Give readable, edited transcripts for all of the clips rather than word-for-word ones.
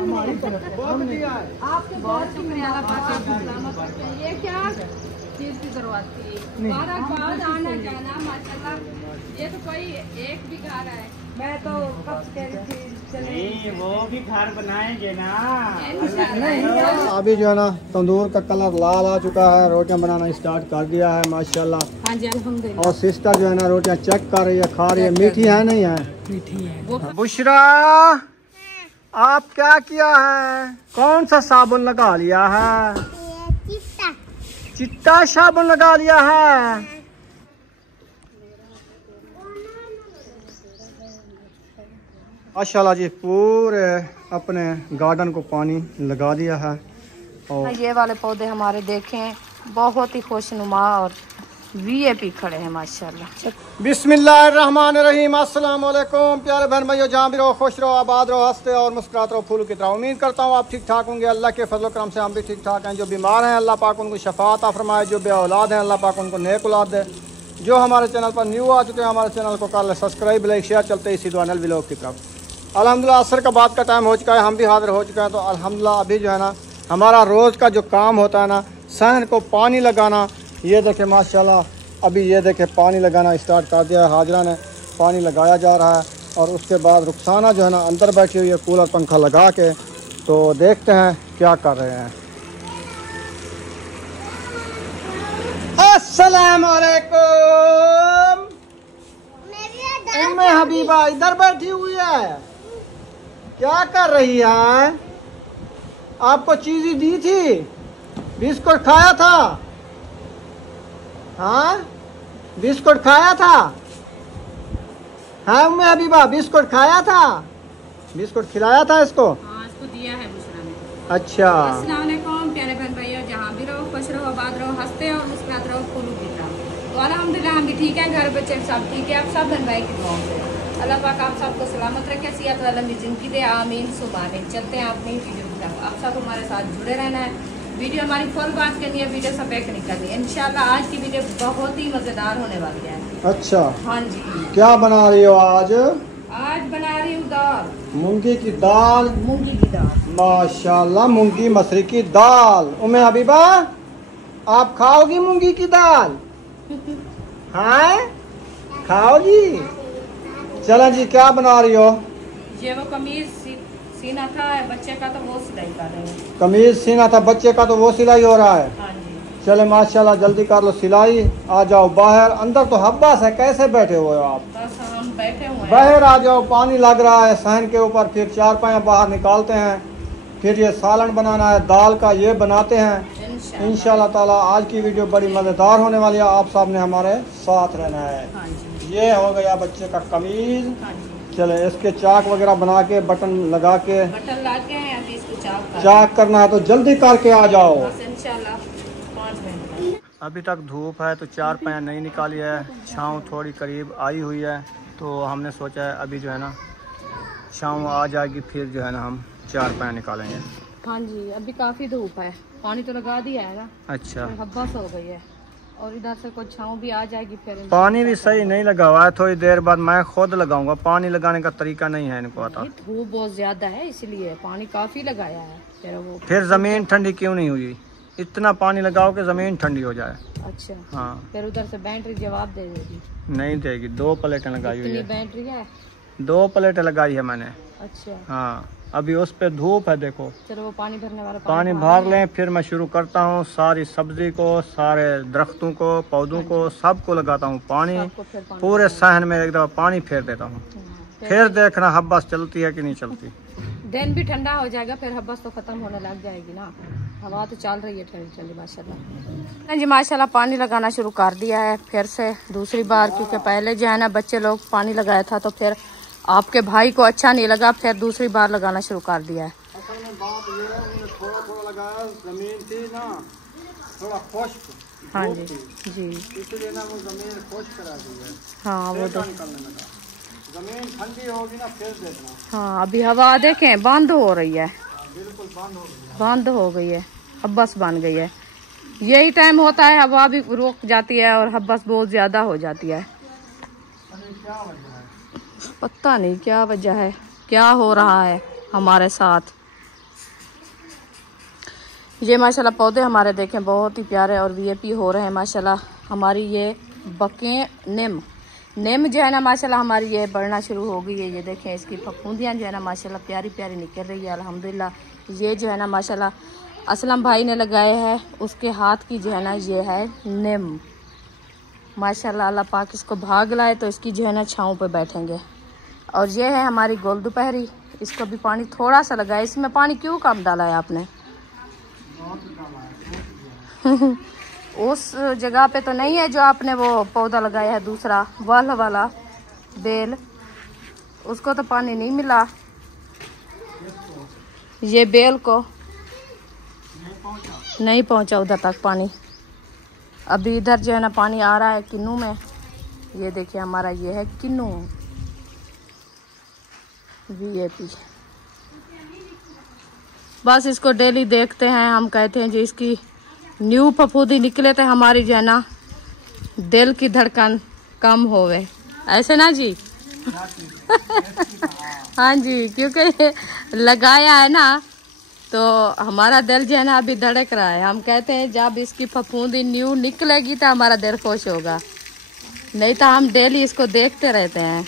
हमारी तरफ से आपके बहुत शुक्रिया। ये क्या चीज की जरूरत थी? बाद आना जाना माशाल्लाह। ये तो कोई एक भी घर है। मैं तो कब कह रही थी नहीं वो भी घर बनाएंगे ना। अभी जो है ना तंदूर का कलर लाल आ चुका है, रोटियां बनाना स्टार्ट कर दिया है माशाल्लाह। हाँ जी अल्हम्दुलिल्लाह। और सिस्टर जो है ना रोटियां चेक कर रही है, खा रही है। मीठी है नहीं है? मीठी है। बुशरा आप क्या किया है? कौन सा साबुन लगा लिया है? चिट्टा साबुन लगा लिया है। माशाल्लाह जी पूरे अपने गार्डन को पानी लगा दिया है। और ये वाले पौधे हमारे देखें बहुत ही खुशनुमा और वीआईपी खड़े हैं माशाल्लाह। बिस्मिल्लाहिर्रहमानिर्रहीम। अस्सलाम वालेकुम प्यारे बहन भाइयों, जहाँ भी रहो खुश रहो, आबाद रहो, हंसते और मुस्कुराते रहो फूलों की तरह। उम्मीद करता हूँ आप ठीक ठाक होंगे। अल्लाह के फजल करम से हम भी ठीक ठाक हैं। जो बीमार हैं अल्लाह पाक उनको शफात अता फरमाए, जो बे औलाद हैं अल्लाह पाक उनको नेक औलाद दे। जो हमारे चैनल पर न्यू आ चुके हैं हमारे चैनल को कर ले सब्सक्राइब, लाइक शेयर। चलते इसी दुआनल व्लॉग की तरफ। अल्हम्दुलिल्लाह असर का बाद का टाइम हो चुका है, हम भी हाजिर हो चुके हैं। तो अल्हम्दुलिल्लाह अभी जो है ना हमारा रोज़ का जो काम होता है ना सहन को पानी लगाना, ये देखे माशाल्लाह अभी ये देखे पानी लगाना स्टार्ट कर दिया है। हाजरा ने पानी लगाया जा रहा है और उसके बाद रुखसाना जो है ना अंदर बैठी हुई है कूलर पंखा लगा के। तो देखते हैं क्या कर रहे हैं। अस्सलाम वालेकुम। उम्मे हबीबा इधर बैठी हुई है, क्या कर रही है? आपको चीज़ी दी थी, बिस्कुट खाया था? हाँ बिस्कुट खाया था? हाँ उम्मे हबीबा बिस्कुट खाया था? बिस्कुट खिलाया था इसको? हाँ इसको दिया है बुशरा ने। अच्छा अस्सलाम वालेकुम प्यारे बहन भाइयों, जहाँ भी रहो खुश रहो, आबाद रहो, हंसते और मुस्कुराते रहो फूलों की तरह। तो अल्हम्दुलिल्लाह हम भी ठीक हैं, घर बच्चे सब ठीक है। आप सब बहन भाई की दुआओं से अल्लाह पाक आप सबको सलामत रखे, सेहत वाला जिंदगी दे, आमीन सुबह आमीन। चलते हैं अपनी वीडियो की तरफ। आप सब हमारे साथ जुड़े रहना है। वीडियो हमारी फुल बात करनी है, वीडियो सब बैक नहीं करनी है। इंशाल्लाह आज की वीडियो बहुत ही मज़ेदार होने वाली है। अच्छा हाँ जी। क्या बना रही हो आज? आज बना रही हूँ दाल, मूंगी की दाल। मूंगी की दाल माशाल्लाह मूंगी मसरी की दाल। उम्मे हबीबा आप खाओगी मूंगी की दाल? हाँ खाओगी? चलो जी क्या बना रही हो? ये वो कमीज सीना था बच्चे का, तो वो सिलाई कर रहे हैं। कमीज सीना था बच्चे का, तो वो सिलाई हो रहा है। हाँ जी। चले माशाल्लाह जल्दी कर लो सिलाई। आ जाओ बाहर, अंदर तो हब्बास है, कैसे बैठे हुए हो आप? बस हम बैठे हुए हैं। बाहर आ जाओ, पानी लग रहा है सहन के ऊपर। फिर चार पाया बाहर निकालते हैं, फिर ये सालन बनाना है दाल का, ये बनाते हैं इंशाल्लाह ताला। आज की वीडियो बड़ी मज़ेदार होने वाली है, आप सब ने हमारे साथ रहना है। हाँ जी। ये हो गया बच्चे का कमीज। हाँ जी। चले इसके चाक वगैरह बना के बटन लगा के बटन ला के हैं, अभी इसको चाक करना है, तो जल्दी करके आ जाओ। बस इंशाल्लाह 5 मिनट। अभी तक धूप है तो चार पाया नहीं निकाली है, छाँव थोड़ी करीब आई हुई है। तो हमने सोचा है अभी जो है ना छाँव आ जाएगी फिर जो है ना हम चार पाया निकालेंगे। हाँ जी अभी काफी धूप है, पानी तो लगा दिया है ना। अच्छा हब्बास हो गई है और इधर से कुछ छाँव भी आ जाएगी फिर। पानी भी सही नहीं लगा हुआ है, थोड़ी देर बाद मैं खुद लगाऊंगा। पानी लगाने का तरीका नहीं है इनको आता। धूप बहुत ज्यादा है इसलिए पानी काफी लगाया है। फिर जमीन ठंडी क्यों नहीं हुई? इतना पानी लगाओ कि जमीन ठंडी हो जाए। अच्छा हाँ फिर उधर से बैटरी जवाब दे देगी? नहीं देगी, 2 प्लेटें लगाई हुई है। बैटरी है? 2 प्लेटें लगाई है मैंने। अच्छा हाँ अभी उस पे धूप है देखो। चलो वो पानी भरने वाला पानी भर लें, फिर मैं शुरू करता हूँ। सारी सब्जी को, सारे दरख्तों को, पौधों को, सबको लगाता हूँ पानी। पूरे सहन में एक दफा पानी फेर देता हूँ, फिर देखना हब्बास चलती है कि नहीं चलती। दिन भी ठंडा हो जाएगा, फिर हब्बास तो खत्म होने लग जाएगी ना। हवा तो चल रही है ठंडी ठंडी माशाल्लाह। जी माशाल्लाह पानी लगाना शुरू कर दिया है फिर से दूसरी बार, क्योंकि पहले जो है ना बच्चे लोग पानी लगाया था तो फिर आपके भाई को अच्छा नहीं लगा, फिर दूसरी बार लगाना शुरू कर दिया है। असल में बात ये है, उन्होंने थोड़ा थोड़ा लगाया, जमीन थी ना थोड़ा खुश्क। हाँ जी जी इसलिए ना वो जमीन खुश्क करा दी है। हाँ वो तो निकलने लगा। जमीन ठंडी होगी ना फिर देखना। हाँ अभी हवा देखें बंद हो रही है, बिल्कुल बंद हो गई है। बंद हो गई है, हब्बस बन गई है। यही टाइम होता है, हवा भी रुक जाती है और हब्बस बहुत ज्यादा हो जाती है। क्या वजह है? पता नहीं क्या वजह है, क्या हो रहा है हमारे साथ। ये माशाल्लाह पौधे हमारे देखें बहुत ही प्यारे और वीआईपी हो रहे हैं माशाल्लाह। हमारी ये बकें नीम जो है ना माशाल्लाह हमारी ये बढ़ना शुरू हो गई है। ये देखें इसकी फफूंदियाँ जो है ना माशाल्लाह प्यारी प्यारी निकल रही है अल्हम्दुलिल्लाह। ये जो है ना माशाल्लाह असलम भाई ने लगाए हैं, उसके हाथ की जो है ना ये है नीम माशाल्लाह। अल्लाह पाक इसको भाग लाए तो इसकी जो है ना छाँव पे बैठेंगे। और ये है हमारी गोल दोपहरी, इसको भी पानी थोड़ा सा लगाया। इसमें पानी क्यों कम डाला है आपने? उस जगह पे तो नहीं है जो आपने वो पौधा लगाया है दूसरा वाला बेल, उसको तो पानी नहीं मिला। ये बेल को नहीं पहुंचा उधर तक पानी। अभी इधर जो है ना पानी आ रहा है किन्नू में। ये देखिए हमारा ये है किन्नू वीआईपी। बस इसको डेली देखते हैं। हम कहते हैं जो इसकी न्यू फफूंदी निकले तो हमारी जो है ना दिल की धड़कन कम होवे, ऐसे ना जी? हाँ जी, क्योंकि लगाया है ना तो हमारा दिल जो है ना अभी धड़क रहा है। हम कहते हैं जब इसकी फफूंदी न्यू निकलेगी तो हमारा दिल खुश होगा, नहीं तो हम डेली इसको देखते रहते हैं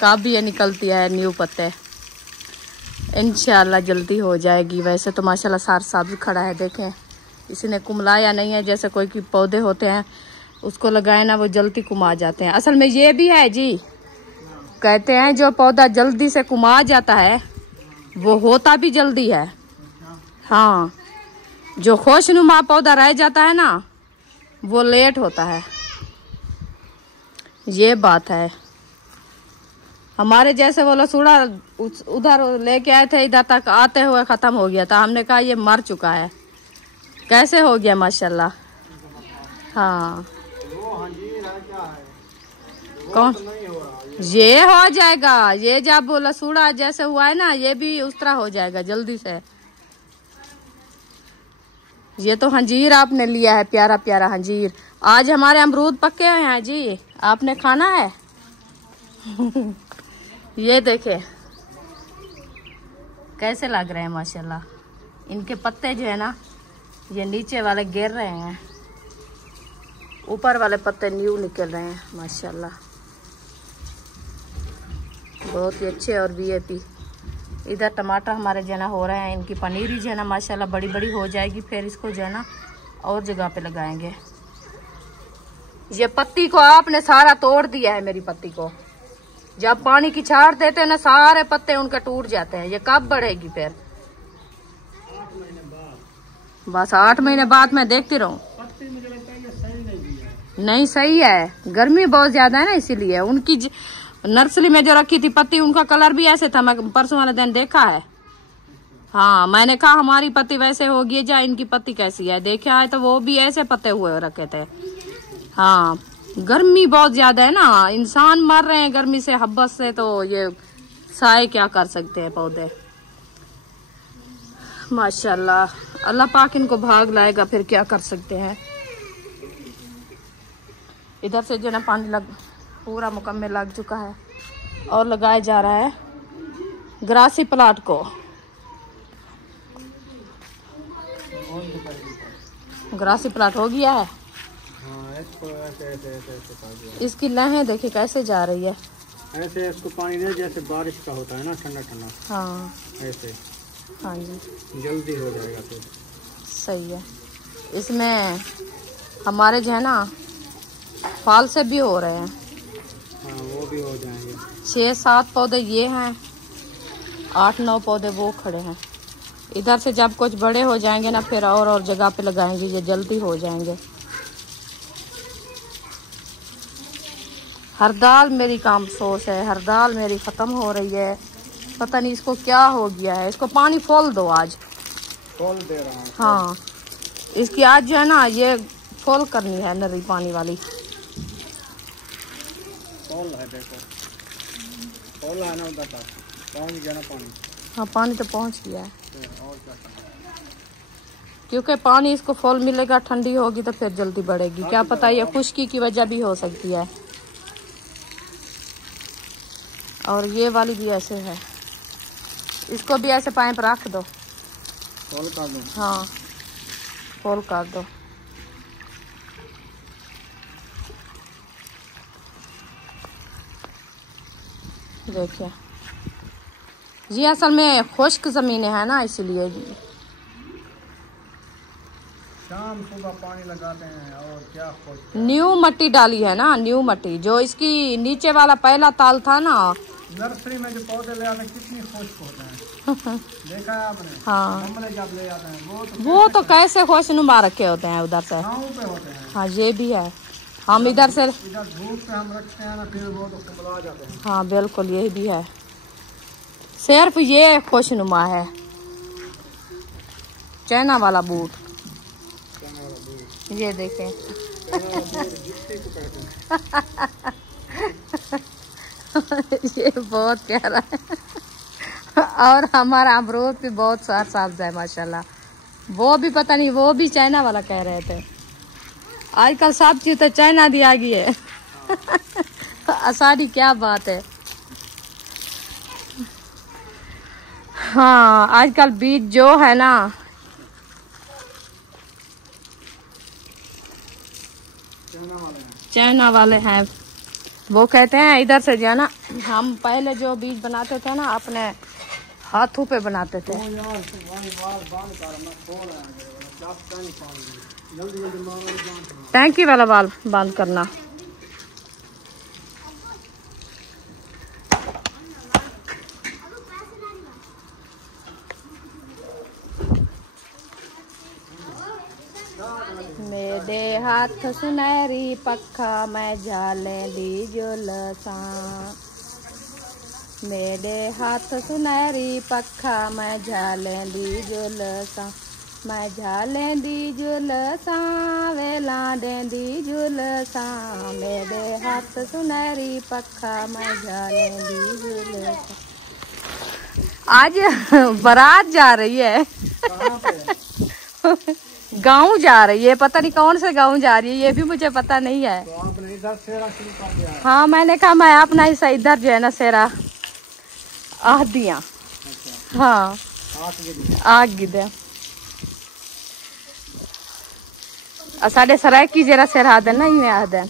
कब ये निकलती है न्यू पत्ते। इंशाल्लाह जल्दी हो जाएगी। वैसे तो माशाल्लाह सार सब्ज खड़ा है, देखें इसने कुमलाया नहीं है। जैसे कोई पौधे होते हैं उसको लगाए ना वो जल्दी कुमा जाते हैं। असल में ये भी है जी, कहते हैं जो पौधा जल्दी से कुमा जाता है वो होता भी जल्दी है। हाँ, जो खुशनुमा पौधा रह जाता है ना वो लेट होता है, ये बात है। हमारे जैसे वो लसूड़ा उधर लेके आए थे, इधर तक आते हुए खत्म हो गया था। हमने कहा ये मर चुका है, कैसे हो गया माशाल्लाह। हाँ कौन? ये हो जाएगा, ये जब वो लसूड़ा जैसे हुआ है ना ये भी उस तरह हो जाएगा जल्दी से। ये तो अंजीर आपने लिया है, प्यारा प्यारा अंजीर। आज हमारे अमरूद पके हुए हैं जी, आपने खाना है? ये देखे कैसे लग रहे हैं माशाल्लाह। इनके पत्ते जो है ना ये नीचे वाले गिर रहे हैं, ऊपर वाले पत्ते न्यू निकल रहे हैं माशाल्लाह, बहुत ही अच्छे और वीआईपी। इधर टमाटर हमारे जो है ना हो रहे हैं, इनकी पनीरी जो है ना माशाल्लाह बड़ी बड़ी हो जाएगी, फिर इसको जो है ना और जगह पे लगाएंगे। ये पत्ती को आपने सारा तोड़ दिया है, मेरी पत्ती को। जब पानी की छाड़ देते हैं ना सारे पत्ते उनके टूट जाते हैं। ये कब बढ़ेगी फिर? बस 8 महीने बाद मैं देखती रहूं। नहीं सही है, गर्मी बहुत ज्यादा है ना इसीलिए। उनकी नर्सरी में जो रखी थी पत्ती उनका कलर भी ऐसे था, मैं परसों वाले दिन देखा है। हाँ मैंने कहा हमारी पत्ती वैसे होगी जा, इनकी पत्ती कैसी है? देखा है तो वो भी ऐसे पत्ते हुए रखे थे। हाँ गर्मी बहुत ज्यादा है ना, इंसान मर रहे हैं गर्मी से हब्बस से, तो ये साए क्या कर सकते हैं पौधे। माशाल्लाह अल्लाह पाक इनको भाग लाएगा, फिर क्या कर सकते हैं। इधर से जो ना पानी पूरा मुकम्मल लग चुका है और लगाया जा रहा है ग्रासी प्लाट को। ग्रासी प्लाट हो गया है। इसकी लहें देखिए कैसे जा रही है, ऐसे इसको पानी दे जैसे बारिश का होता है ना, ठंडा ठंडा। हाँ ऐसे। हाँ जी जल्दी हो जाएगा तो सही है। इसमें हमारे जो है ना फल से भी हो रहे हैं। हाँ वो भी हो जाएंगे। 6-7 पौधे ये हैं, 8-9 पौधे वो खड़े हैं। इधर से जब कुछ बड़े हो जाएंगे ना फिर और जगह पे लगाएंगे, ये जल्दी हो जाएंगे। हर दाल मेरी काम सोच है, हर दाल मेरी ख़त्म हो रही है, पता नहीं इसको क्या हो गया है। इसको पानी फूल दो, आज फूल दे रहा हूँ। हाँ इसकी आज जो है ना ये फूल करनी है, नरी पानी वाली फूल है। देखो फूल है ना, उधर तक पहुँच गया ना पानी। हाँ पानी तो पहुँच गया है, और क्या करना है? क्योंकि पानी इसको फूल मिलेगा, ठंडी होगी तो फिर जल्दी बढ़ेगी। क्या पता ये खुश्की की वजह भी हो सकती है। और ये वाली भी ऐसे है, इसको भी ऐसे पाइप रख दो। फूल कर दो। हाँ फुल कर दो। देखिए जी, असल में खुश्क ज़मीनें हैं ना, इसीलिए शाम सुबह पानी लगाते हैं और क्या खुश्क। न्यू मट्टी डाली है ना, न्यू मट्टी। जो इसकी नीचे वाला पहला ताल था ना, नर्सरी में जो पौधे ले आते हैं कितनी खुश्क होते हैं, देखा है आपने? हाँ, गमले जब ले आते हैं वो तो कैसे खुशनुमा रखे होते हैं उधर से। छांव पे होते हैं। हाँ ये भी है। हम इधर से इधर धूप पे हम रखते हैं ना, फिर वो तो कुमला जाते हैं। हाँ बिल्कुल, यही भी है। सिर्फ ये खुशनुमा है, चाइना वाला बूट। ये देखें ये बहुत प्यारा है। और हमारा अमरूद भी बहुत साफ साफ है माशाल्लाह। वो भी पता नहीं, वो भी चाइना वाला कह रहे थे। आजकल सब चीज तो चाइना दी आ गई है। आसानी क्या बात है। हाँ आजकल बीज जो है ना, चाइना वाले हैं। वो कहते हैं इधर से जो है ना, हम पहले जो बीज बनाते थे ना अपने हाथों पे बनाते थे। टैंकी वाला वाल बंद करना। मेरे हाथ सुनहरी पक्का मैं झाले दी जुलसा। मेरे हाथ सुनहरी पक्का मैं झाले दी जुलसा। मैं झाले दी जुलसा वेला देंदी जुलसा। मेरे हाथ सुनहरी पक्का मैं झाले दी जुलसा। आज बारात जा रही है। गांव जा रही है, पता नहीं कौन से गांव जा रही है, ये भी मुझे पता नहीं है। तो आपने इधर सेरा शुरू कर दिया है? हाँ मैंने कहा मैं अपना हिस्सा इधर जो है ना सेरा आह दिया। हाँ आग गिदे साढ़े सरायकी जरा सेरा दे ना, ये आ दे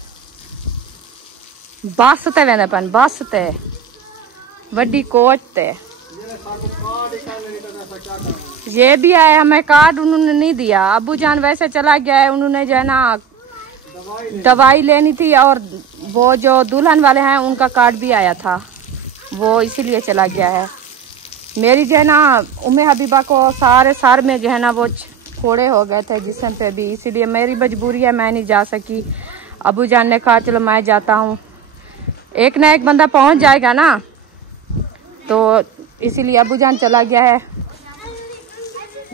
बस ते वेने पन बस ते वड्डी कोच ते। ये भी है, हमें कार्ड उन्होंने नहीं दिया। अब्बू जान वैसे चला गया है, उन्होंने जो है ना दवाई लेनी थी, और वो जो दुल्हन वाले हैं उनका कार्ड भी आया था, वो इसीलिए चला गया है। मेरी जो है ना उम्मे हबीबा को सारे सार में जो है ना वो फोड़े हो गए थे जिस्म पे भी, इसीलिए मेरी मजबूरी है, मैं नहीं जा सकी। अब्बू जान ने कहा चलो मैं जाता हूँ, एक ना एक बंदा पहुँच जाएगा ना, तो इसीलिए अब्बू जान चला गया है।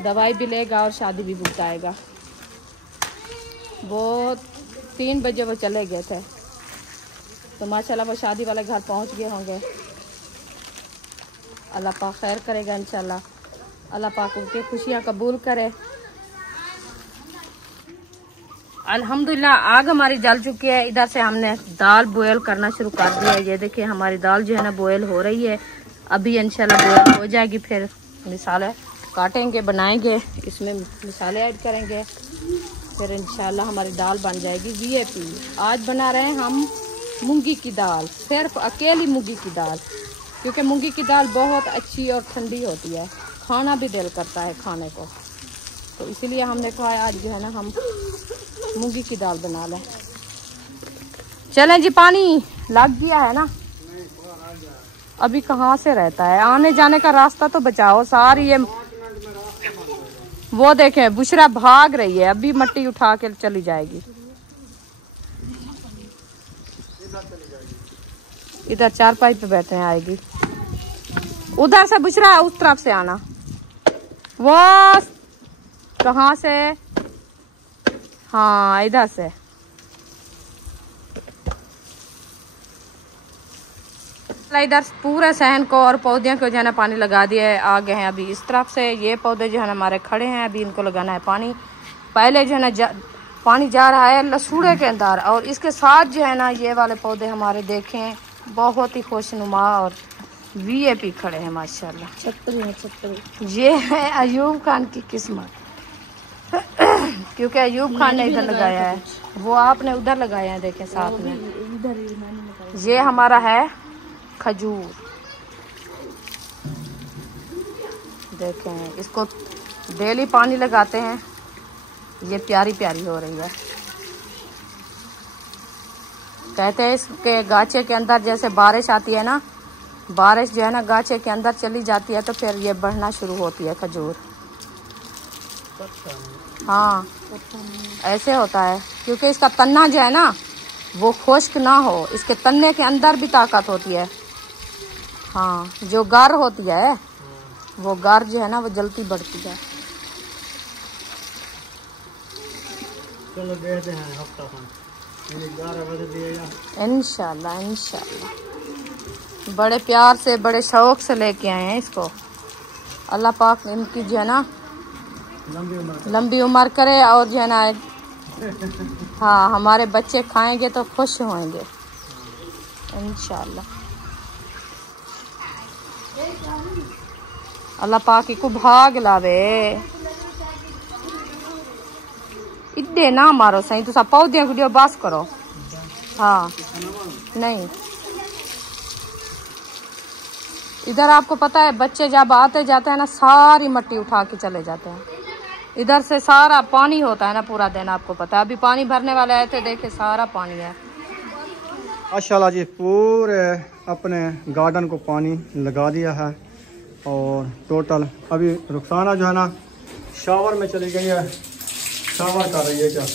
दवाई भी लेगा और शादी भी भुगताएगा। वो 3 बजे वो चले गए थे, तो माशाल्लाह वो शादी वाले घर पहुंच गए होंगे। अल्लाह पाक खैर करेगा इंशाल्लाह। अल्लाह पाक उनकी खुशियाँ कबूल करे। अल्हम्दुलिल्लाह आग हमारी जल चुकी है। इधर से हमने दाल बॉयल करना शुरू कर दिया है। ये देखिए हमारी दाल जो है ना बॉयल हो रही है, अभी इंशाल्लाह बॉयल हो जाएगी। फिर मिसाले काटेंगे, बनाएंगे, इसमें मसाले ऐड करेंगे, फिर इंशाल्लाह हमारी दाल बन जाएगी वीआईपी। आज बना रहे हैं हम मूंगी की दाल, सिर्फ अकेली मूंगी की दाल, क्योंकि मूंगी की दाल बहुत अच्छी और ठंडी होती है, खाना भी दिल करता है खाने को, तो इसीलिए हमने कहा आज जो है ना हम मूंगी की दाल बना लें। चलें जी, पानी लग गया है ना, अभी कहाँ से रहता है, आने जाने का रास्ता तो बचाओ। सारी ये वो देखें बुशरा भाग रही है, अभी मट्टी उठा के चली जाएगी। इधर चारपाई पे बैठे आएगी, उधर से बुशरा उस तरफ से आना। वो कहाँ से? हाँ इधर से। इधर पूरे सहन को और पौधों को जो है ना पानी लगा दिया है। आ गए हैं अभी इस तरफ से, ये पौधे जो है ना हमारे खड़े हैं, अभी इनको लगाना है पानी। पहले जो है ना पानी जा रहा है लसूड़े के अंदर, और इसके साथ जो है ना ये वाले पौधे हमारे देखें बहुत ही खुशनुमा और वीआईपी खड़े हैं माशाल्लाह। छतरी है छतरी, ये है अयूब खान की किस्मत। क्योंकि अयूब खान ने इधर लगाया है, वो आपने उधर लगाया है। देखें साथ में ये हमारा है खजूर। देखें इसको डेली पानी लगाते हैं, ये प्यारी प्यारी हो रही है। कहते हैं इसके गाचे के अंदर जैसे बारिश आती है ना, बारिश जो है ना गाचे के अंदर चली जाती है तो फिर ये बढ़ना शुरू होती है खजूर। हाँ ऐसे होता है, क्योंकि इसका तन्ना जो है ना वो खुश्क ना हो, इसके तन्ने के अंदर भी ताकत होती है। हाँ जो गार होती है वो गार जो है ना वो जल्दी बढ़ती है। चलो देखते हैं हफ्ता इंशाल्लाह इंशाल्लाह। बड़े प्यार से बड़े शौक से लेके आए हैं इसको। अल्लाह पाक इनकी जो है ना लंबी उम्र करे और जो है ना हाँ हमारे बच्चे खाएंगे तो खुश होंगे इंशाल्लाह। अल्लाह पाक को भाग लावे। इड्डे ना मारो सही, तुसा पौधे वीडियो बस करो। हाँ नहीं इधर आपको पता है बच्चे जब आते जाते हैं ना सारी मिट्टी उठा के चले जाते हैं। इधर से सारा पानी होता है ना पूरा दिन, आपको पता है। अभी पानी भरने वाले आए थे, देखे सारा पानी है। माशाल्लाह जी पूरे अपने गार्डन को पानी लगा दिया है और टोटल अभी रुखसाना जो है ना शावर में चली गई है। शावर कर रही है क्या?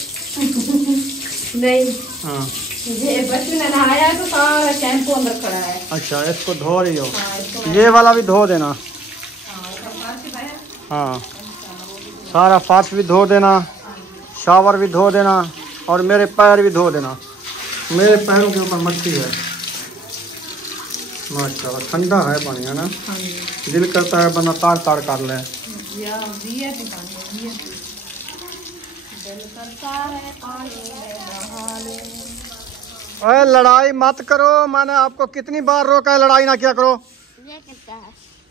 नहीं हाँ ये बच्चे ने नहाया है तो सारा शैम्पू अंदर खड़ा है। अच्छा इसको धो रही हो? ये वाला भी धो देना। हाँ सारा फर्श भी धो देना, शावर भी धो देना और मेरे पैर भी धो देना। मेरे पैरों के ऊपर मट्टी है माशाल्लाह। ठंडा है पानी है ना, दिल करता है बंदा तार तार कर ले। अरे लड़ाई मत करो, मैंने आपको कितनी बार रोका है लड़ाई ना किया करो।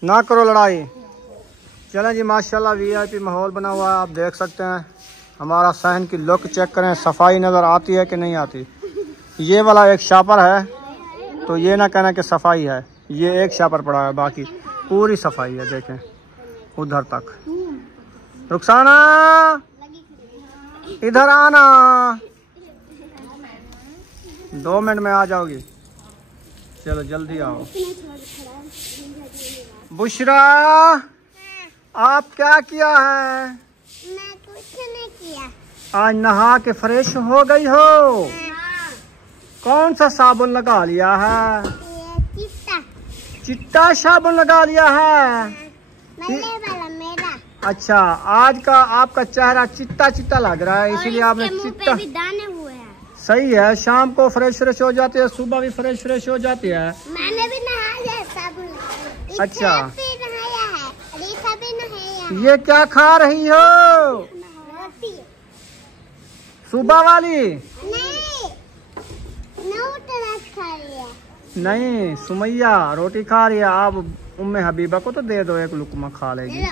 ना करो लड़ाई। चलें जी माशाल्लाह वीआईपी माहौल बना हुआ है, आप देख सकते हैं। हमारा सहन की लुक चेक करें, सफाई नज़र आती है कि नहीं आती। ये वाला एक शापर है तो ये ना कहना कि सफाई है, ये एक शापर पड़ा है, बाकी पूरी सफाई है। देखें उधर तक। रुखसाना इधर आना, 2 मिनट में आ जाओगी। चलो जल्दी आओ। बुशरा आप क्या किया है? मैं कुछ नहीं किया। आज नहा के फ्रेश हो गई हो? कौन सा साबुन लगा लिया है? ये चिट्टा चिट्टा साबुन लगा लिया है? मल्ले वाला मेरा। अच्छा आज का आपका चेहरा चिट्टा चिट्टा लग रहा है, इसीलिए आपने चिट्टा। भी दाने हुए हैं। सही है, शाम को फ्रेश फ्रेश हो जाती है, सुबह भी फ्रेश फ्रेश हो जाती है। मैंने भी नहाया साबुन लगा। अच्छा भी नहाया है, रीता भी नहाया। ये क्या खा रही हो? रोटी सुबह वाली? नहीं, नौटना खा लिया। नहीं सुमैया रोटी खा रही है। आप उम्मे हबीबा को तो दे दो, एक लुकमा खा लेगी।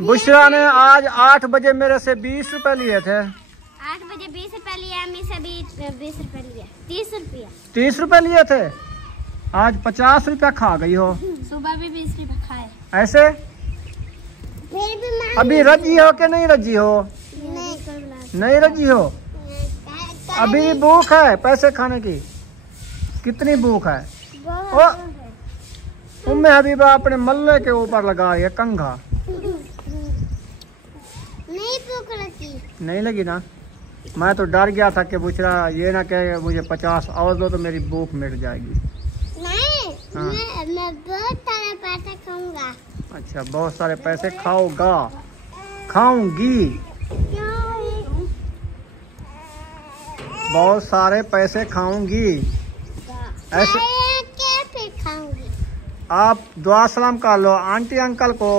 बुशरा ने आज 8 बजे मेरे से 20 रुपए लिए थे। 8 बजे 20 रुपए लिया, मैं से 20 रुपए लिया। 30 रुपया। 30 रुपए लिए थे, आज 50 रुपया खा गई हो। सुबह भी 20 रुपए खाए। ऐसे फिर भी मैं अभी रजी हो कि नहीं रजी हो? नहीं रजी हो? अभी भी भूख है पैसे खाने की? कितनी भूख है? ओ उम्मे हबीबा अपने मल्ले के ऊपर लगा रही है कंघा। नहीं भूख लगी। नहीं लगी ना? मैं तो डर गया था कि बुशरा ये ना कहे मुझे 50 और दो तो मेरी भूख मिट जाएगी। नहीं हाँ। मैं बहुत सारे पैसे खाऊंगा। अच्छा बहुत सारे पैसे खाओगा? खाऊंगी? बहुत सारे पैसे खाऊंगी ऐसे? फिर खाऊंगी। आप दुआ सलाम कर लो आंटी अंकल को।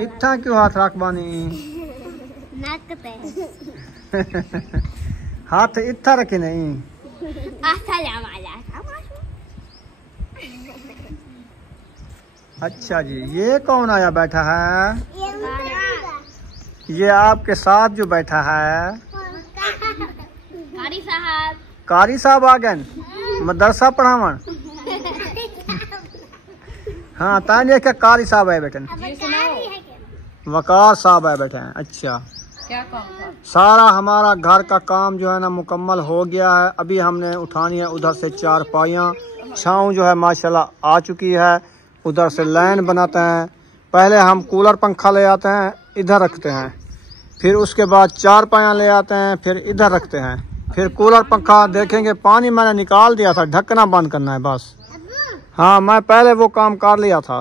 इतना क्यों हाथ रखवानी? हाथ इतना रखे नहीं। अच्छा जी, ये कौन आया बैठा है? ये आपके साथ जो बैठा है कारी साहब। कारी साहब आ गए मदरसा पढ़ावन। हाँ तानिया क्या कारी साहब आए बैठे? वकार साहब आए बैठे हैं। अच्छा, क्या काम था? सारा हमारा घर का काम जो है ना मुकम्मल हो गया है। अभी हमने उठानी है उधर से चारपाइयाँ। छाँव जो है माशाल्लाह आ चुकी है। उधर से लाइन बनाते हैं। पहले हम कूलर पंखा ले आते हैं, इधर रखते हैं। फिर उसके बाद चारपाइयाँ ले आते हैं, फिर इधर रखते हैं। फिर कूलर पंखा देखेंगे, पानी मैंने निकाल दिया था, ढकना बंद करना है बस। हाँ मैं पहले वो काम कर लिया था।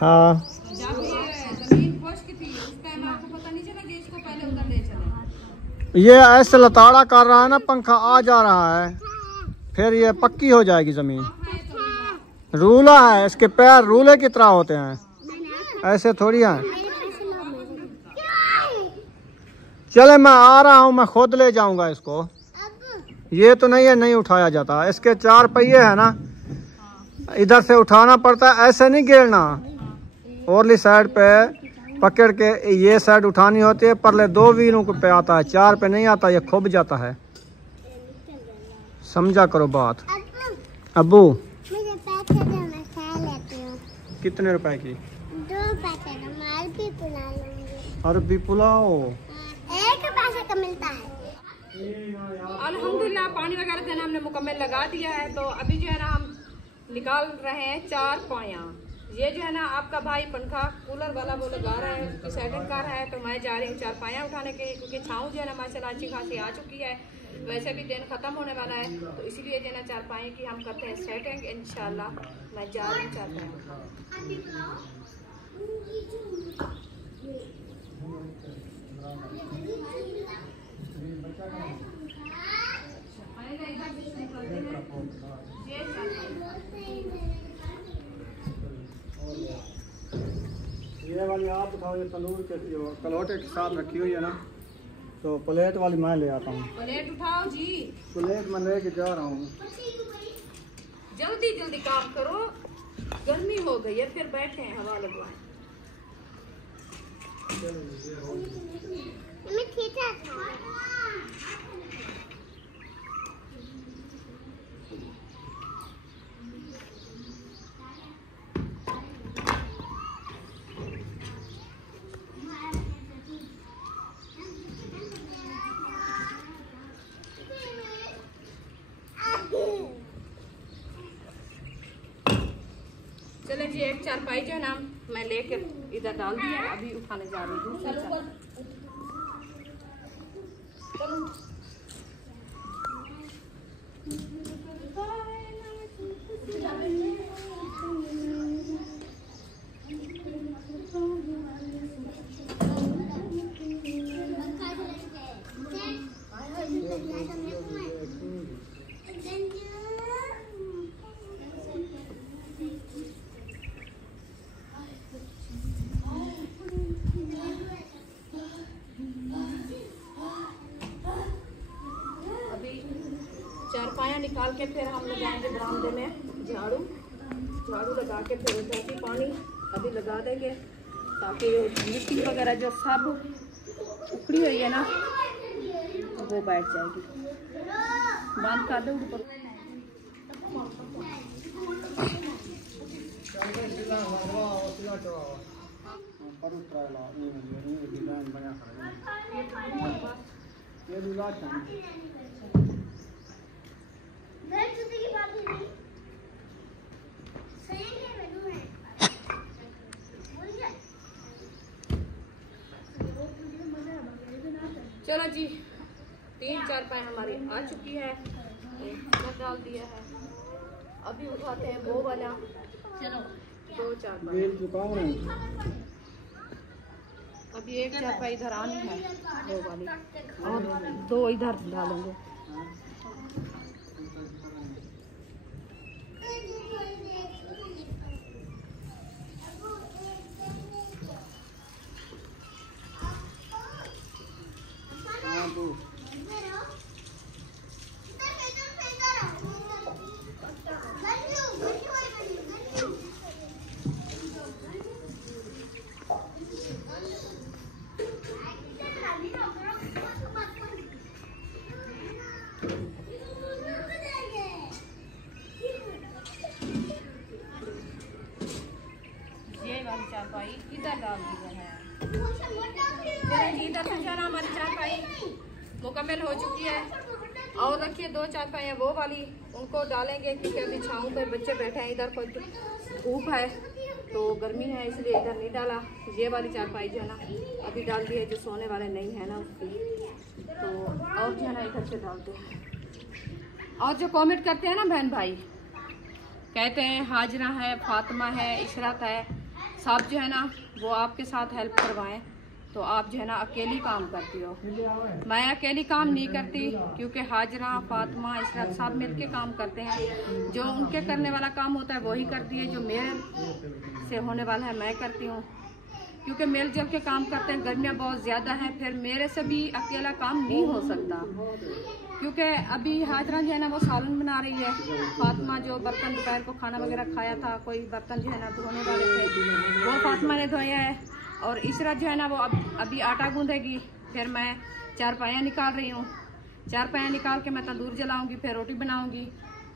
हाँ जमीन खुश्क थी उस टाइम, आपको पता नहीं चला कि इसको पहले उधर ले चले। ये ऐसे लताड़ा कर रहा है ना, पंखा आ जा रहा है, फिर ये पक्की हो जाएगी जमीन। रूला है, इसके पैर रूले की तरह होते हैं, ऐसे थोड़ी है। चले मैं आ रहा हूँ, मैं खुद ले जाऊंगा इसको। ये तो नहीं है, नहीं उठाया जाता। इसके 4 पहिए है ना, इधर से उठाना पड़ता है, ऐसे नहीं गिरना। ओरली साइड पे पकड़ के ये साइड उठानी होती है। परले 2 व्हीलों पे आता है, 4 पे नहीं आता, ये खुब जाता है। समझा करो बात। अब्बू मुझे पैसे दो, मैं खा लेती हूँ। कितने रुपए की? 2 पैसे दो, मैं अरबी पुला लूंगी। अरबी पुलाव 1 पैसे का मिलता है। अल्हम्दुलिल्लाह पानी वगैरह देना हमने मुकम्मल लगा दिया है। तो अभी जो है ना हम निकाल रहे हैं चारपाइयाँ। ये जो है ना आपका भाई पंखा कूलर वाला वो लगा रहा है, उसकी सेटिंग कर रहा है। तो मैं जा रही हूँ चारपाइयाँ उठाने के लिए, क्योंकि छाँव जो है ना माशाल्लाह अच्छी खासी आ चुकी है। वैसे भी दिन ख़त्म होने वाला है, तो इसीलिए जो है ना चारपाई की हम करते हैं सेटिंग। इंशाल्लाह मैं जा रही हूँ चारपाइयाँ। ये वाली आप उठाओ, ये तंदूर के जो कलौटे के साथ रखी हुई है ना, तो प्लेट वाली मैं ले आता हूँ। प्लेट उठाओ जी, प्लेट मैं लेके जा रहा हूँ। जल्दी जल्दी काम करो, गर्मी हो गई है, फिर बैठे हैं हवा लगवाएं। मैं खींचा था। चले जी, एक चारपाई जो है ना मैं लेकर इधर डाल दिया, अभी उठाने जा रही हूँ दूसरी चारपाई। चारपाइयाँ निकाल के फिर हम लगाएंगे बरामदे में झाड़ू लगा के, फिर उधर भी पानी अभी लगा देंगे, ताकि मिट्टी वगैरह जो सब उखड़ी हुई है ना वो बैठ जाएगी। बंद कर दो ऊपर। चलो जी, 3 चारपाई हमारी आ चुकी है, एक डाल दिया है। अभी उठाते हैं वो वाला, चलो 2 चारपाई। अभी एक चारपाई इधर आनी है, वो वाली, और 2 इधर डालेंगे। चारपाई मुकम्मल हो चुकी है। और रखिए 2 चारपाइयाँ वो वाली, उनको डालेंगे क्योंकि अभी छाँव पर बच्चे बैठे हैं। इधर कोई धूप है तो गर्मी है, इसलिए इधर नहीं डाला। ये वाली चारपाई जो है ना अभी डाल दी है, जो सोने वाले नहीं है ना उसकी, तो और जो है ना इधर से डालते हैं। और जो कमेंट करते हैं ना बहन भाई, कहते हैं हाजरा है, फातिमा है, इशरत है, सब जो है ना वो आपके साथ हेल्प करवाएं, तो आप जो है ना अकेली काम करती हो। मैं अकेली काम नहीं करती, क्योंकि हाजरा, फातिमा, इशरत सब मिलके काम करते हैं। जो उनके करने वाला काम होता है वही करती है, जो मेरे से होने वाला है मैं करती हूँ, क्योंकि मिलजुल के काम करते हैं। गर्मियाँ बहुत ज़्यादा हैं, फिर मेरे से भी अकेला काम नहीं हो सकता, क्योंकि अभी हाजरा जो है ना वो सालन बना रही है। फातिमा जो बर्तन दोपहर को खाना वगैरह खाया था, कोई बर्तन जो है ना धोने वाले थे वो फातिमा ने धोया है। और इशरत जो है ना वो अभी आटा गूंदेगी। फिर मैं चारपाइयाँ निकाल रही हूँ। चारपाइयाँ निकाल के मैं तंदूर जलाऊँगी, फिर रोटी बनाऊँगी।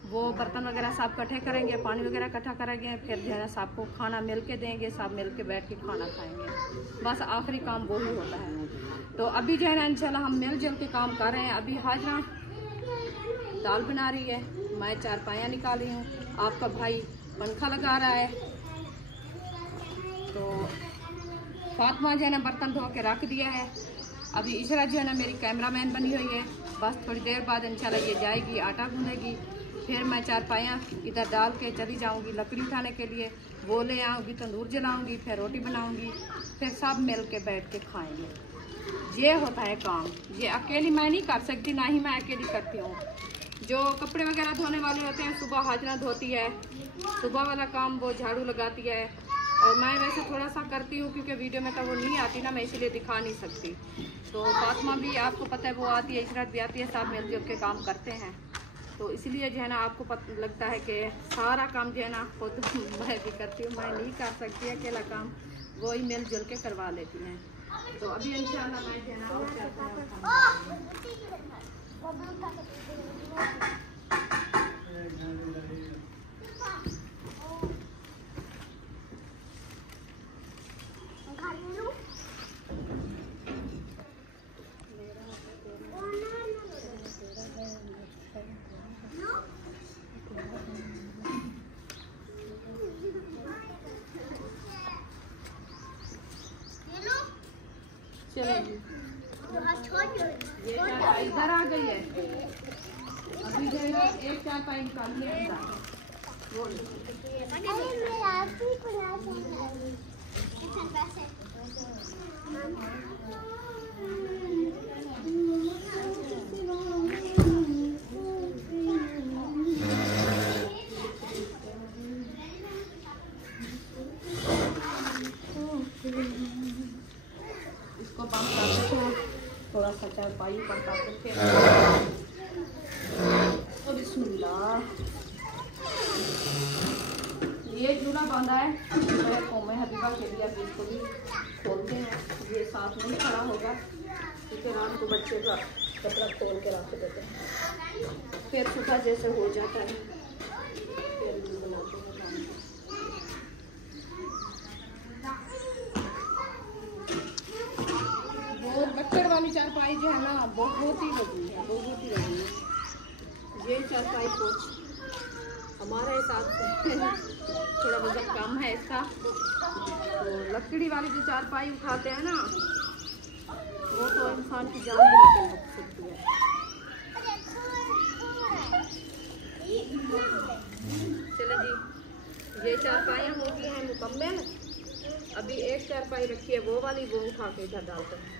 वो बर्तन वगैरह सब इकट्ठे करेंगे, पानी वगैरह इकट्ठा करेंगे, फिर जो है ना सबको खाना मिल के देंगे, सब मिल के बैठ के खाना खाएंगे। बस आखिरी काम वो ही होता है। तो अभी जो है ना इंशाल्लाह हम मिलजुल के काम कर रहे हैं। अभी हाजरा दाल बना रही है, मैं चारपाइयाँ निकाल रही हूँ, आपका भाई पंखा लगा रहा है। तो फातिमा जो है ना बर्तन धो के रख दिया है। अभी इशरत जो है ना मेरी कैमरामैन बनी हुई है। बस थोड़ी देर बाद इंशाल्लाह ये जाएगी, आटा गूंदेगी, फिर मैं चारपाइयाँ इधर डाल के चली जाऊंगी लकड़ी उठाने के लिए। वो ले आऊँगी, तंदूर जलाऊंगी, फिर रोटी बनाऊंगी, फिर सब मिल के बैठ के खाएंगे। ये होता है काम। ये अकेली मैं नहीं कर सकती, ना ही मैं अकेली करती हूँ। जो कपड़े वगैरह धोने वाले होते हैं सुबह हाजरा धोती है, सुबह वाला काम वो झाड़ू लगाती है। और मैं वैसे थोड़ा सा करती हूँ, क्योंकि वीडियो में तो वो नहीं आती ना, मैं इसीलिए दिखा नहीं सकती। तो फातिमा भी आपको पता है वो आती है, इशरत भी आती है, सब मिलजुल के काम करते हैं। तो इसलिए जो है ना आपको लगता है कि सारा काम जो है ना वो तो मैं भी करती हूँ, मैं नहीं कर सकती अकेला काम, वो ही मिलजुल के करवा लेती हैं। तो अभी इंशाल्लाह मैं जो है ना ये इधर आ गई है। अभी जो है एक चारपाई निकालनी है। इसको बंद करते हैं, थोड़ा सा चारपाई पड़ता करके। बिस्मिल्लाह। ये चूल्हा बांधा है मेरे कौमे हबीबा के लिए। अभी इसको भी खोलते हैं, ये साथ नहीं खड़ा होगा, क्योंकि रात को बच्चे का कपड़ा खोल के रख देते हैं, फिर सुबह जैसे हो जाता है। लक्कड़ वाली चारपाई जो है ना बहुत ही लगी है, बहुत ही लगी है। ये चारपाई को हमारे हिसाब से थोड़ा वजन कम है इसका। तो लकड़ी वाली जो चारपाई उठाते हैं ना वो तो इंसान की जान भी निकल सकती है। चलो जी, ये चारपाइयाँ हो गई हैं मुकम्मल। अभी एक चारपाई रखी है वो वाली, वो उठा के इधर डालते हैं।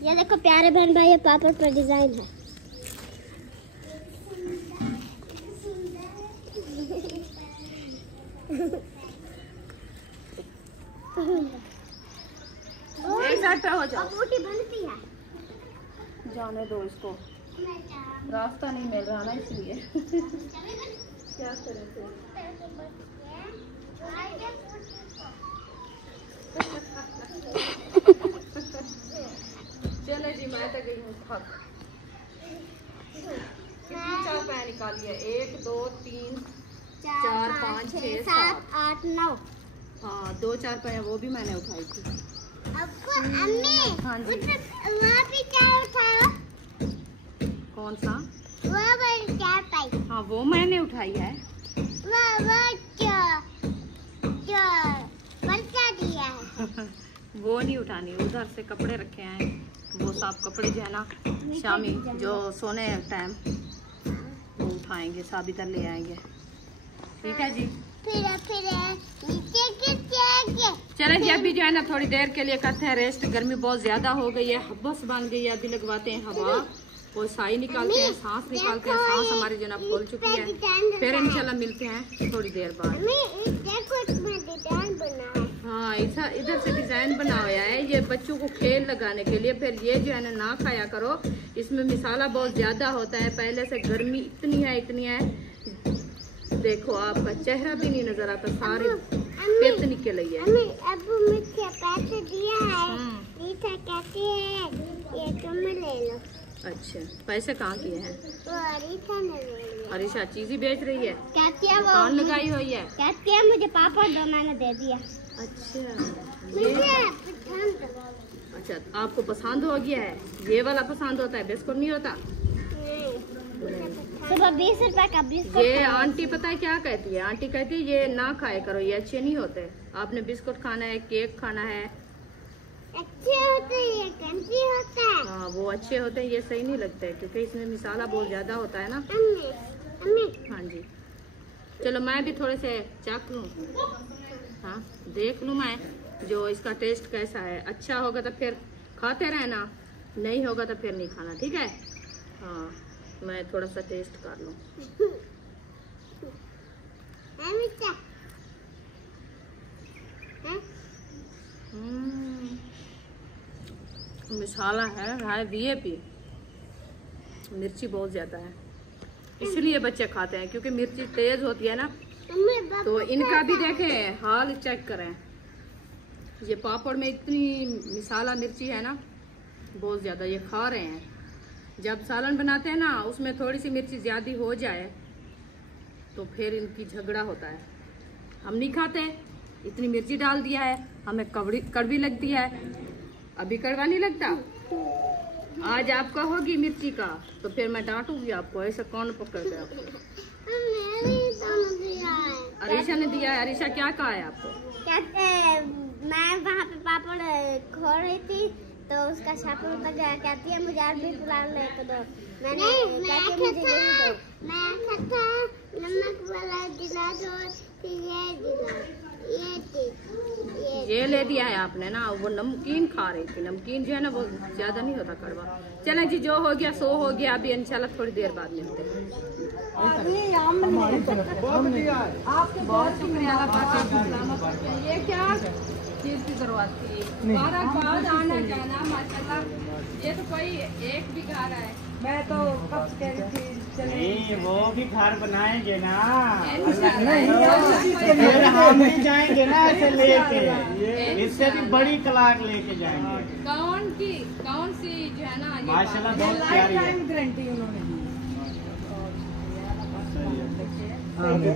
ये देखो प्यारे बहन भाई, पापड़ पर डिजाइन है। आने दो इसको, रास्ता नहीं मिल रहा ना इसलिए। क्या करें फिर? चले जी, मैं तो गई हूँ थक। कितनी चाय पाया निकाली है? 1 2 3 4 5 6 7 8 9। हाँ, 2 4 पाया वो भी मैंने उठाई थी। अम्मी, हाँ जी। वहाँ पे क्या उठाया? कौन सा? वो वाली क्या पाई? हाँ, वो मैंने उठाई है। वो क्या पर क्या दिया है? वो नहीं उठानी, उधर से कपड़े रखे हैं, वो साफ कपड़े जो है ना, शामी जो सोने टाइम वो उठाएंगे, साब इधर ले आएंगे। ठीक है जी। फिर नीचे गिर जाएंगे। चले जी, अभी जो है ना थोड़ी देर के लिए करते हैं रेस्ट। गर्मी बहुत ज्यादा हो गई है, हब्बस बन गई है। अभी लगवाते हैं हवा, वो साई निकालते हैं, सांस निकालते हैं। सांस हमारी जो ना फूल चुकी है। फिर इंशाल्लाह मिलते हैं थोड़ी देर बाद। हाँ, ऐसा इधर से डिजाइन बना हुआ है, ये बच्चों को खेल लगाने के लिए। फिर ये जो है ना खाया करो, इसमें मसाला बहुत ज्यादा होता है। पहले से गर्मी इतनी है, देखो आपका चेहरा भी नहीं नजर आता, सारे पेट निकल गई है। अब मुझे पैसे दिया है, रीता कहती है ये तुम ले लो। अच्छा, पैसे कहाँ किए हैं? वो अरीशा ने ले लिया। अरीशा चीज ही बेच रही है, कहती है वो दुकान लगाई हुई है। कहती है मुझे पापा दो, मैंने दे दिया। अच्छा, मुझे पसंद। अच्छा, आपको पसंद हो गया है? ये वाला पसंद होता है, बिस्कुट नहीं होता? सुबह 20 रुपए का बिस्कुट। ये आंटी पता है क्या कहती है? आंटी कहती है ये ना खाया करो, ये अच्छे नहीं होते। आपने बिस्कुट खाना है, केक खाना है, अच्छे होते हैं, ये कंची होता है। हाँ वो अच्छे होते हैं, ये सही नहीं लगते क्योंकि इसमें मसाला बहुत ज्यादा होता है ना। अम्मी हाँ जी, चलो मैं भी थोड़े से चख लूँ, हाँ देख लूँ मैं जो इसका टेस्ट कैसा है। अच्छा होगा तो फिर खाते रहना, नहीं होगा तो फिर नहीं खाना, ठीक है? हाँ, मैं थोड़ा सा टेस्ट कर लूँ। मसाला है वीआईपी, मिर्ची बहुत ज्यादा है, इसलिए बच्चे खाते हैं क्योंकि मिर्ची तेज होती है ना। तो इनका भी देखें हाल, चेक करें। ये पापड़ में इतनी मसाला मिर्ची है ना, बहुत ज्यादा, ये खा रहे हैं। जब सालन बनाते हैं ना, उसमें थोड़ी सी मिर्ची ज्यादा हो जाए तो फिर इनकी झगड़ा होता है। हम नहीं खाते, इतनी मिर्ची डाल दिया है, हमें कड़वी लगती है। अभी कड़वा नहीं लगता? आज आपका होगी मिर्ची का तो फिर मैं डांटूंगी आपको, ऐसा कौन पकड़ गया? अरीशा ने दिया है। अरीशा क्या कहा है आपको? मैं वहाँ पे पापड़ खो रही थी तो उसका शापर उतर गया। कहती है मुझे आज भी पुलाव लेके दो। मैंने नमक वाला दिला दो, ये ले दिया है आपने ना। वो नमकीन खा रही थी, नमकीन जो है ना वो ज्यादा नहीं होता कड़वा। चले जी, जो हो गया सो हो गया। अभी इंशाल्लाह थोड़ी देर बाद मिलते हैं। आपके बहुत शुक्रिया। ये क्या चीज की जरूरत थी? बारह बाद आना जाना माशाल्लाह। ये तो कोई एक भी घर है। मैं तो कब कह रही थी नहीं, वो भी घर बनाएंगे ना, नहीं हम भी जाएंगे ना ऐसे लेके, इससे भी बड़ी क्लाक लेके जाएंगे। कौन सी जो है ना, माशाल्लाह बहुत प्यारी है। गारंटी उन्होंने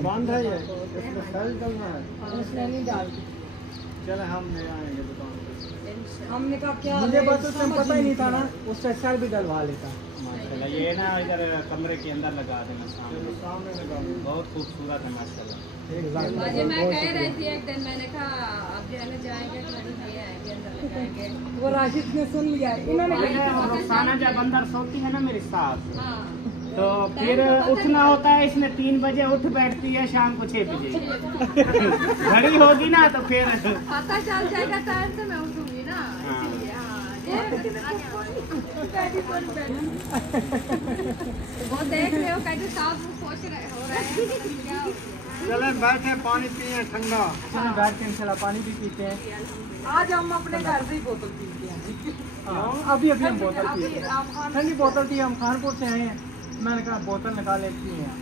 बंद है ये, इसमें सेल चलना है। उसने नहीं डाली। चले हम ले आएंगे दुकान पे। हमने कहा क्या, मुझे बस उसमें पता ही नहीं था ना, उससे सेल भी डलवा लेता। माशाल्लाह, ये ना इधर कमरे के अंदर लगा देना, सामने लगा दो। बहुत खूबसूरत है माशाल्लाह। मुझे मैं कह रही थी एक दिन, मैंने कहा आप जो है ना जाएंगे तो नहीं आएंगे, अंदर लगाएंगे। वो राशिद ने सुन लिया, इन्होंने रोजाना जब अंदर सोती है ना मेरी सास, हाँ तो फिर उठना होता है, इसमें 3 बजे उठ बैठती है, शाम को 6 बजे। घड़ी होगी ना तो फिर पता चल जाएगा टाइम से मैं उठूंगी ना, इसीलिए। वो देख रहे हो कैसे साफ सोच रहे हो रहे हैं। चले बैठे, पानी पिए ठंडा। बैठ के इंशाल्लाह पानी भी पीते हैं। आज हम अपने घर से ही बोतल पीते हैं। अभी अभी हम बोतल पी ठंडी बोतल थी, हम खानपुर से आए हैं, मैंने कहा बोतल निकाले पी हैं।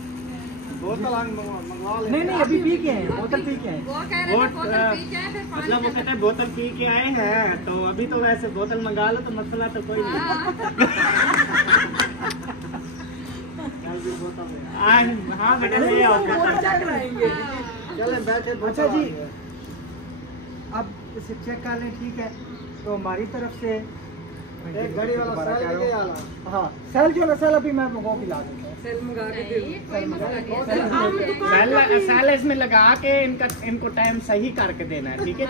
बोतल मंगवा ले। नहीं अभी पी के हैं, बोतल पी के हैं। वो कह रहे थे बोतल पी के आए, फिर पानी मतलब वो कहते हैं बोतल पी के आए हैं, तो अभी तो वैसे बोतल मंगा लो तो मसला तो कोई नहीं। हाँ बेटा ले आओ। चले बैठे। अच्छा जी, अब इसे चेक कर लें, ठीक है। तो हमारी तरफ से एक घड़ी वाला सेल लेके आना। हाँ सेल जो ना, सेल अभी मैं लोगों की ला दूँगा। ये कोई मसला नहीं है। साल इसमें लगा के इनको टाइम सही करके देना है, ठीक है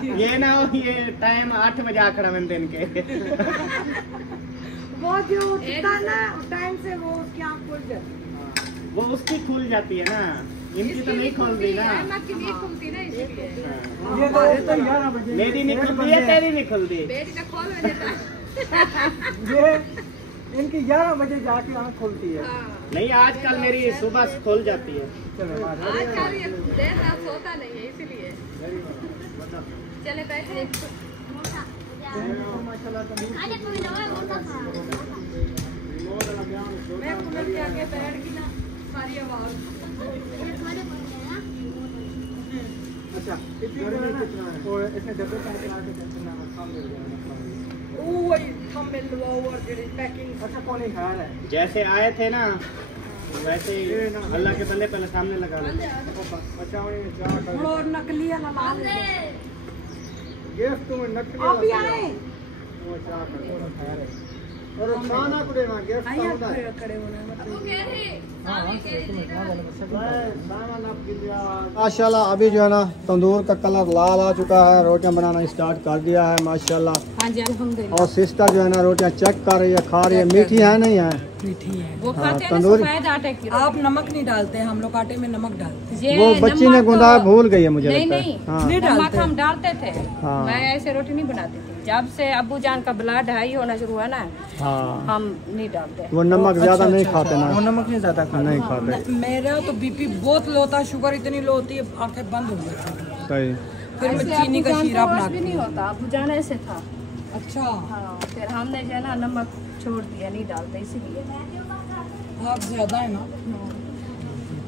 जी। ये ना हो ये टाइम 8 बजे आखड़ा में दिन के वो जो उठता ना टाइम से वो उसकी आँख खुल जाती है। वो उसकी खुल जाती है ना, इनकी तो नहीं खुलती ना। अहमद की नहीं खुलती ना, इसलिए ये तो 11 बजे मेरी नहीं खुलती है, तेरी नहीं खुलती। बेटी का खोल में देता है। ये इनकी 11 बजे जाके आँख खुलती है। नहीं आजकल मेरी सुबह खुल जाती है। चलो आजकल ये देर रात सोता नहीं है, इसलिए चले बैठे। अरे कोई ना मोटा था। मैं कूलर के आगे बैठ गई ना, सारी आवाज। ये थोड़े बोलते हैं ना। अच्छा गर्मी कितना है? और इसने डब्बे पैक करा के टेंशन ना रखा मिल जाएगा। अच्छा कौन ही खाया है? जैसे आए थे ना वैसे ही अल्लाह के बंदे पहले सामने लगा लो। अच्छा और नकली वाला माल है। गिफ्ट तुम्हें नकली अभी आए वो चाह कर खाया है। और खाना कुड़े ना गिफ्ट आइए होता है। खड़े होना है वो कह रही सामी कह रही माशाल्लाह अभी जो है ना तंदूर का कलर लाल आ चुका है, रोटियां बनाना स्टार्ट कर दिया है माशाल्लाह। हाँ जी अल्हम्दुलिल्लाह। और सिस्टर जो है ना रोटियां चेक कर रही है, खा रही है, मीठी है नहीं है? मीठी है। वो खाते हैं ना तंदूरी। सफेद आटे की। आप नमक नहीं डालते, हम लोग आटे में नमक डालते हैं। ये वो बच्ची ने नमक- गूंदा भूल गई है मुझे नहीं लगता है। नहीं हाँ नहीं नमक डालते। हम डालते थे। हाँ। मैं ऐसे रोटी नहीं बनाती थी। जब से अब्बू जान का ब्लड हाई होना शुरू हुआ ना, हाँ हम नहीं डालते। वो नमक ज्यादा नहीं खाते वो ना, नमक नहीं ज्यादा खाते। नहीं खाते। मेरा तो बीपी बहुत लो था, शुगर इतनी लो होती है आंखें बंद हो गई। सही। फिर मैं ऐसे चीनी का अब्बू जान शीरा को होश बनाती भी नहीं होता, अब्बू जान ऐसे था। अच्छा हाँ फिर हमने जो है ना नमक छोड़ दिया, नहीं डालते इसीलिए। आप ज्यादा है ना,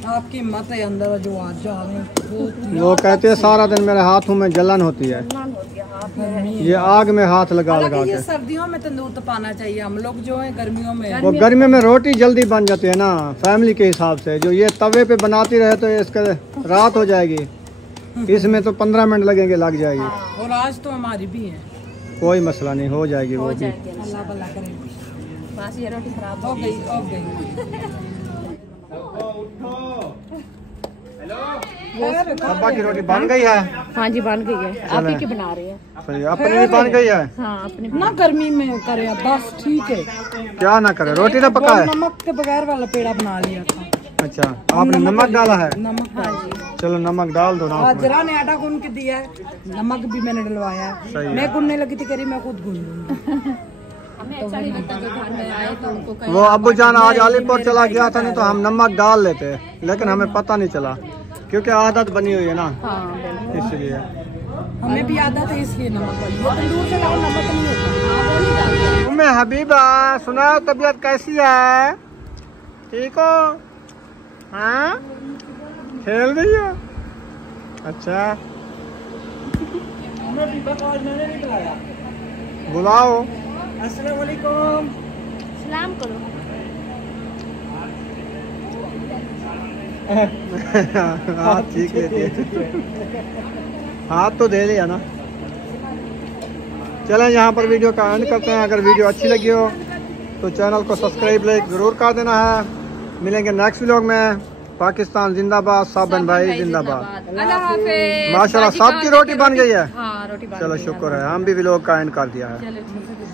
आपकी हिम्मत है अंदर जो आज जा रहे हैं वो कहते हैं सारा दिन मेरे हाथों में जलन होती है, नुकसान हो गया हाथ में। ये आग में हाथ लगा लगा हालांकि ये के। सर्दियों में तंदूर तपाना चाहिए, हम लोग जो है गर्मियों में वो गर्मी में रोटी जल्दी बन जाती है ना फैमिली के हिसाब से, जो ये तवे पे बनाती रहे तो इसका रात हो जाएगी, इसमें तो 15 मिनट लगेंगे, लग जाएगी। और आज तो हमारी भी है। कोई मसला नहीं, हो जाएगी वो हो भी। जाएगी अल्लाह भला करे। बस ये रोटी खराब हो गई हो गई। उठो। हेलो अब्बा की रोटी बन गई है? हाँ जी बन गई है, आप ही की बना रही है। सही, अपनी भी बन गई है। हाँ अपनी ना गर्मी में करे बस ठीक है। क्या ना करे, रोटी तो पका है। वो नमक के बगैर वाला पेड़ा बना लिया था। अच्छा आपने नमक डाला है? नमक हाँ जी। चलो नमक डाल दो ना उसमें। जरा ने आटा गूंद के दिया है, नमक भी मैंने डलवाया है। सही है। मैं गूंदने लगी थी, कह रही मैं खुद गूंद लूंगी। हमें अच्छा नहीं लगता जो घर में आए तो उनको कहीं वो अब्बू जान आज अलीपुर चला गया था, नहीं तो हम नमक डाल लेते, लेकिन हमें पता नहीं चला क्योंकि आदत बनी हुई है ना, हाँ बिल्कुल। इसलिए। हमें भी आदत है इसलिए नमक वाली। वो तंदूर से लाओ नमक नहीं होता। उम्मे हबीबा सुनाओ, तबीयत कैसी है? ठीक हो? हाँ खेल रही हो? अच्छा बुलाओ। अस्सलाम वालेकुम। सलाम करो। हाँ ठीक है, हाथ तो दे लिया ना। चलें यहाँ पर वीडियो का एंड करते हैं। अगर वीडियो अच्छी लगी हो तो चैनल को सब्सक्राइब लाइक ज़रूर कर देना है। मिलेंगे नेक्स्ट व्लॉग में। पाकिस्तान जिंदाबाद, साबन भाई जिंदाबाद। अल्लाह हाफिज़। माशाल्लाह सबकी रोटी बन गई है। हाँ रोटी बन चलो गई है। शुक्र है, हम भी व्लॉग का एंड कर दिया है। चलो ठीक है।